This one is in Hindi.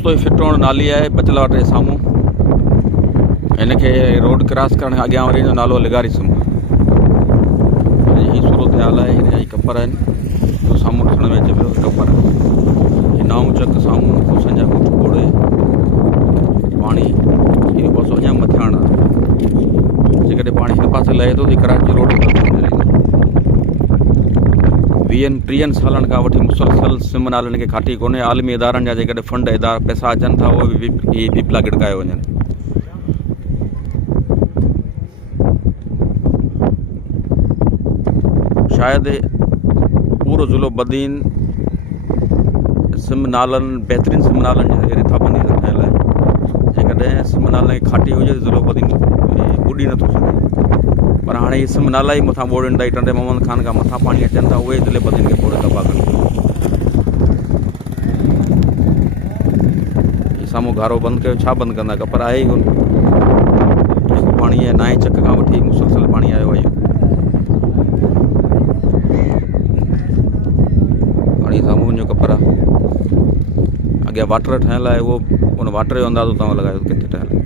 दोस्तों फिटोण नाली है बचला वाटे सामू इनके रोड क्रॉस करण अॻियां वरी जो नालो लिगारी सुम ही सूरत हाल है। हिन जा कपर आहिनि जो साम्हूं ॾिसण में अचे पियो कपर ही नाम चक साम्हूं संजा कोट घोड़े पाणी हिन पासो अञा मथियाण आहे जेकॾहिं पाणी हिन पासे लहे थो त कराची रोड 20-30 सालनि खां वठी मुसलसल सिम नालनि खे खाटी कोन्हे। आलमी इदारनि जा जेकॾहिं फंड इदारा पैसा अचनि था उहे बि पीपला गिड़काए वञनि। शायदि पूरो ज़िलो बदीन सिम नालनि बहितरीन सिम नालनि जे अहिड़े थाबंदी सां ठहियलु आहे। जेकॾहिं सिम नालनि खे खाटी हुजे त ज़िलो बदीन ॿुॾी नथो सघे। पर हाणे इहे सिम नाला ई मथां ॿोड़ीनि था। टंडे मोहम्मद खान खां मथां पाणी अचनि था उहे ज़िले बदीन खे ॿोड़े दफ़ा कनि। साम्हूं घारो बंदि कयो छा बंदि कंदा कपर आहे ई कोन। जेको पाणी आहे नाए चक खां वठी मुसलसल पाणी आयो आहे। पाणी साम्हूं जो कपर आहे अॻियां वाटर ठहियलु आहे उहो उन वाटर जो अंदाज़ो तव्हां लॻायो किथे ठहियलु आहे।